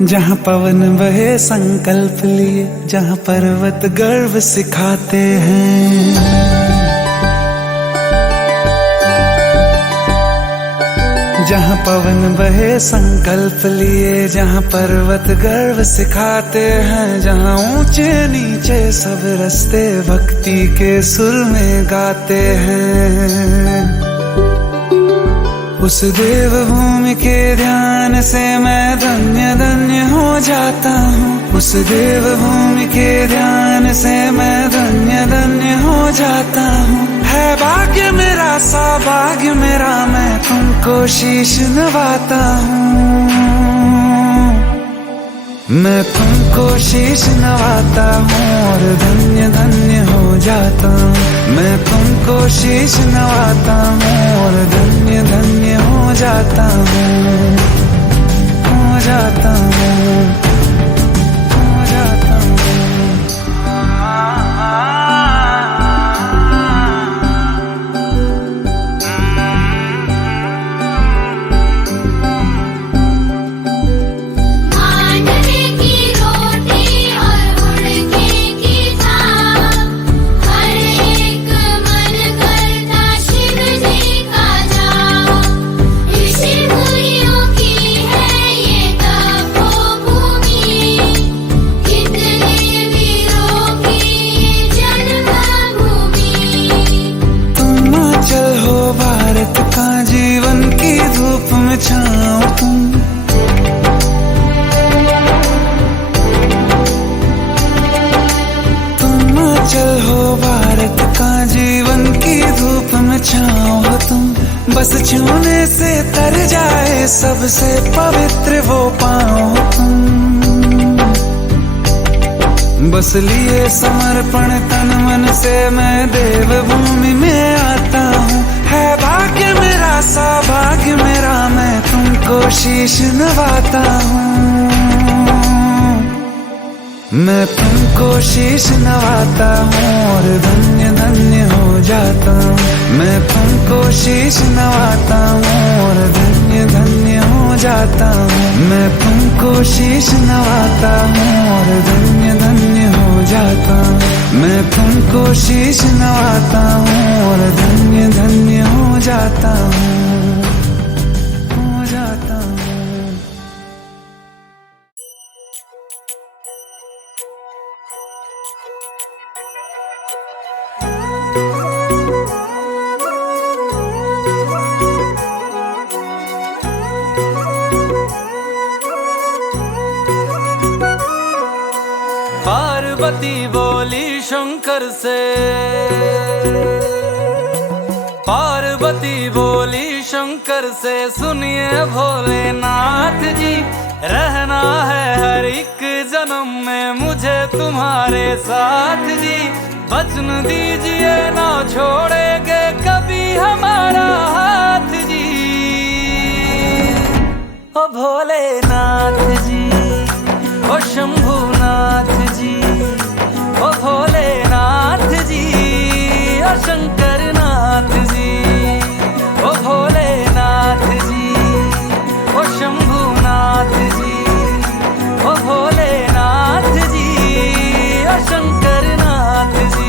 जहाँ पवन बहे संकल्प लिए, जहाँ पर्वत गर्व सिखाते हैं। जहाँ पवन बहे संकल्प लिए, जहाँ पर्वत गर्व सिखाते हैं। जहाँ ऊंचे नीचे सब रास्ते भक्ति के सुर में गाते हैं। उस देव भूमि के ध्यान से मैं धन्य धन्य हो जाता हूँ। उस देव भूमि के ध्यान से मैं धन्य धन्य हो जाता हूँ। है भाग्य मेरा सौभाग्य मेरा, मैं तुमको शीश नवाता हूँ। मैं तुमको शीश नवाता हूँ और धन्य धन्य हो जाता हूँ। मैं तुमको शीश नवाता हूँ और धन्य धन्य हो जाता हूँ। हो जाता हूँ, हो जाता हूँ। जीवन की धूप में छाओ तुम, तुम चल हो भारत का जीवन की धूप में छाओ हो तुम। बस छूने से तर जाए सबसे पवित्र वो पाओ तुम। बस लिए समर्पण तन मन से मैं देव भूमि में आता हूँ। है भाग्य मेरा सौभाग्य मेरा, मैं तुमको शीश नवाता हूँ। मैं तुमको शीश नवाता हूँ और धन्य धन्य हो जाता हूँ। मैं तुमको शीश नवाता हूँ और धन्य धन्य हो जाता हूँ। मैं तुमको शीश नवाता हूँ और धन्य धन्य हो जाता हूँ। मैं तुमको शीश नवाता हूँ और धन्य धन्य हो जाता हूँ। हो जाता हूँ। पार्वती बोली शंकर से, पार्वती बोली शंकर से, सुनिए भोलेनाथ जी, रहना है हर एक जन्म में मुझे तुम्हारे साथ जी। वचन दीजिए ना छोड़ेंगे कभी हमारा हाथ जी। ओ भोलेनाथ जी, ओ शंभुनाथ जी, ओ भोलेनाथ जी, ओ शंकरनाथ जी, ओ भोलेनाथ जी, ओ शंभुनाथ जी, ओ भोलेनाथ जी, ओ शंकरनाथ जी।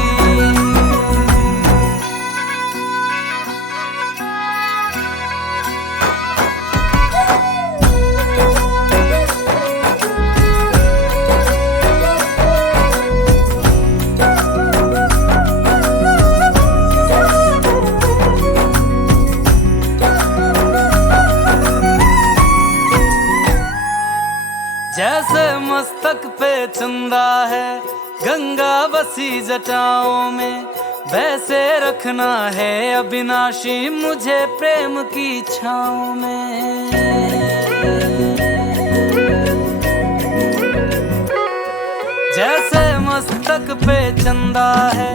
जैसे मस्तक पे चंदा है गंगा बसी जटाओं में, वैसे रखना है अविनाशी मुझे प्रेम की छाँव में। जैसे मस्तक पे चंदा है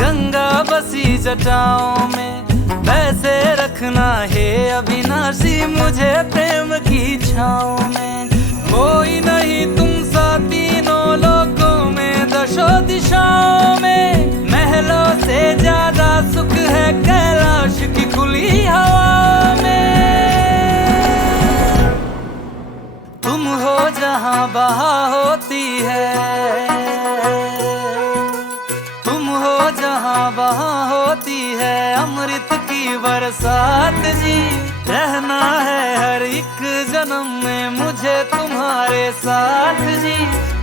गंगा बसी जटाओं में, वैसे रखना है अविनाशी मुझे प्रेम की छाँव में। कोई नहीं तुम सा तीनों लोकों में, दशों दिशाओं में, महलों से ज्यादा सुख है कैलाश की खुली हवा में। तुम हो जहाँ बरसात जी। रहना है हर एक जन्म में मुझे तुम्हारे साथ जी।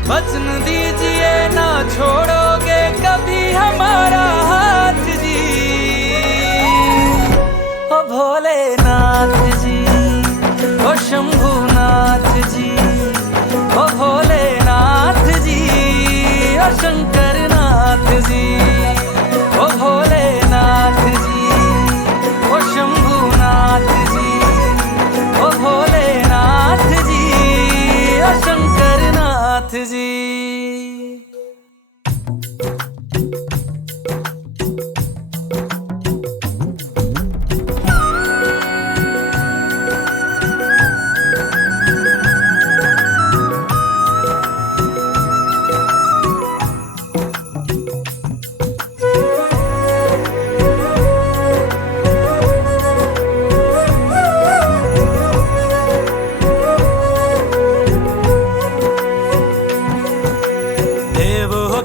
वचन दीजिए ना छोड़ोगे कभी हमारा हाथ जी। ओ भोलेनाथ जी, ओ शंभुनाथ जी, ओ भोलेनाथ जी, ओ शंकरनाथ जी। ओ भोलेनाथ जी, ओ शंभुनाथ जी, ओ भोलेनाथ जी, ओ शंकरनाथ जी।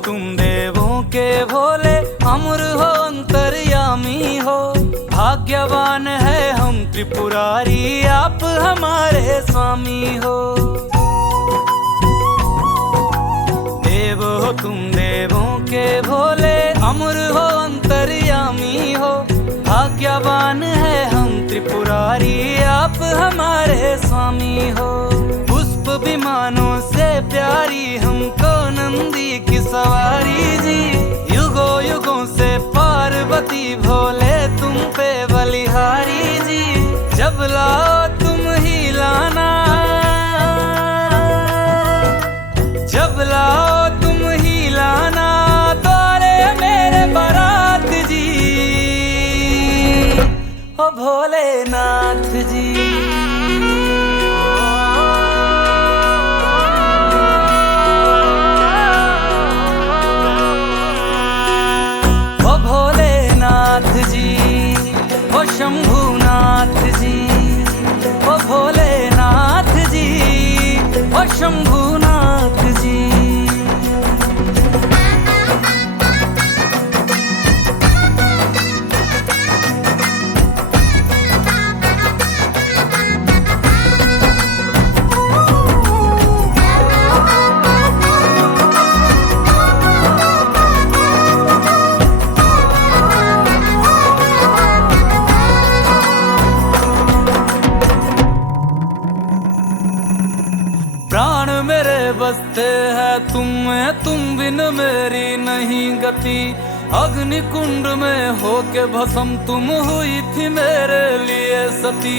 तुम देवों के भोले, अमर हो अंतर्यामी हो। भाग्यवान है हम त्रिपुरारी, आप हमारे स्वामी हो। देव हो तुम देवों के भोले, अमर हो अंतर्यामी हो। भाग्यवान है हम त्रिपुरारी, आप हमारे स्वामी हो। पुष्प विमानों से प्यारी हमको नंदी की सवारी जी। युगों युगों से पार्वती भोले तुम पे बलिहारी जी। जब लाओ तुम ही लाना, जब लाओ तुम ही लाना द्वारे मेरे बारात जी। ओ भोलेनाथ जी, ओ शंभुनाथ जी, ओ भोलेनाथ जी, ओ शंभुनाथ जी। प्राण मेरे बसते हैं तुम में, तुम बिन मेरी नहीं गति। अग्नि कुंड में होके भस्म तुम हुई थी मेरे लिए सती।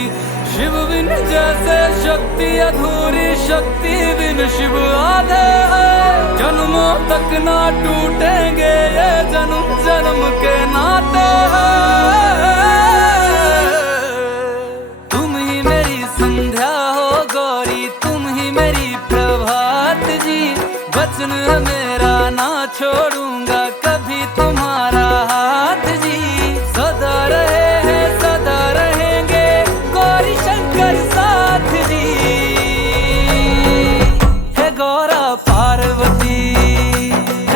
शिव बिन जैसे शक्ति अधूरी, शक्ति बिन शिव आधे है। जन्मों तक ना टूटेंगे ये जन्म जन्म के नाते हैं। तुम ही मेरी संध्या हो गौरी, तुम ही मेरी प्रभात जी। वचन मेरा ना छोड़ूंगा कभी।